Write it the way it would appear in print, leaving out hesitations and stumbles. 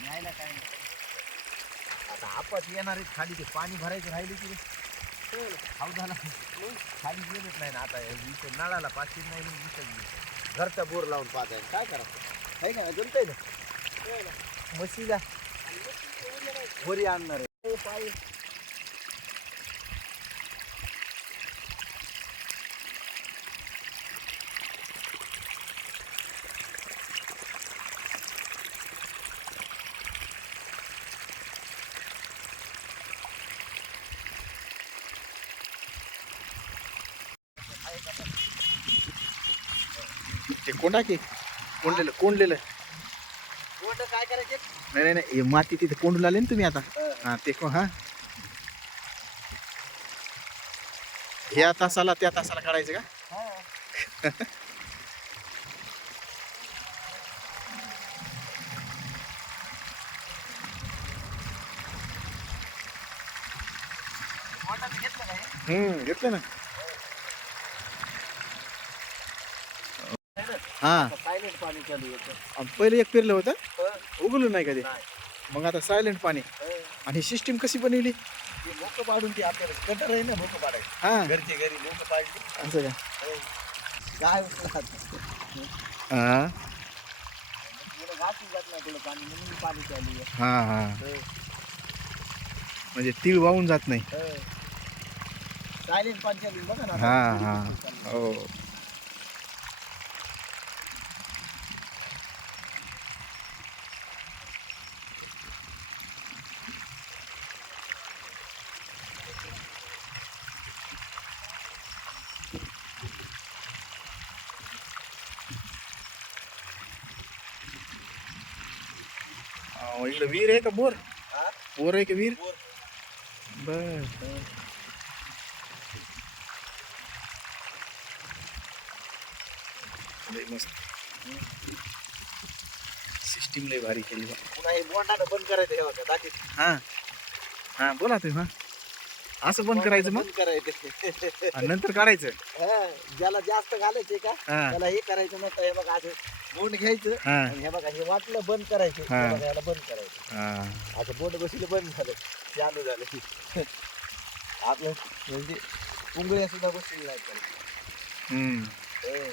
न्यायला काय नाही. आता आपत येणार आहेत खाली, ते पाणी भरायचं राहिले की हौदाला खाली गेलंच नाही ना. आता इथं नळाला पाचशे नाही विसरली, घरचा बोर लावून पाजायला काय करायचं आहे का, जमतंय ना म्हशीला वरी आणणार आहे पाय. ते कोंडा की कोंडलेलं कोंडलेलं बोट काय करायचे? नाही नाही नाही, हे माती तिथे कोंडून आले ना तुम्ही आता. हा ते हा ह्या तासाला त्या तासाला काढायचं का? घेतलं ना. हा सायलेंट पाणी चालू होतं. पहिले एक पेरलं होतं, उगवलं नाही कधी. मग आता सायलेंट पाणी. आणि सिस्टीम कशी बनवली? लोक पाडून ती आपल्याला गटर आहे ना, लोक पाडायचे. हा घरचे घरी लोक पाडली. असं काय हा घासून जात नाही थोडं पाणी, म्हणून पाणी चालू आहे. हा हा म्हणजे तीळ वाहून जात नाही. सायलेंट पाणी चालू आहे बघा ना. हा हा हो. इकडे विहीर आहे का बोर? बोर आहे का विहीर? बर मस्त सिस्टीम लय भारी केली बा. पुन्हा हे बोटानं बंद करायचं हे बघा दाखीत. हा हा बोला तुम्ही. हा असं बंद करायचं मग बंद करायचं. आणि नंतर काढायचं. ज्याला जास्त घालायचे का हा त्याला हे करायचं नव्हतं. हे बघा असं बोट घ्यायचं हा आणि हे बघा हे वाटलं बंद करायचं. हा. हे बघा याला बंद करायचं. हा असं बोट बसले बंद झालं, चालू झालं. आपलं म्हणजे उंगळ्या सुद्धा बसलेल्या नाही त्याला. हम्म हे.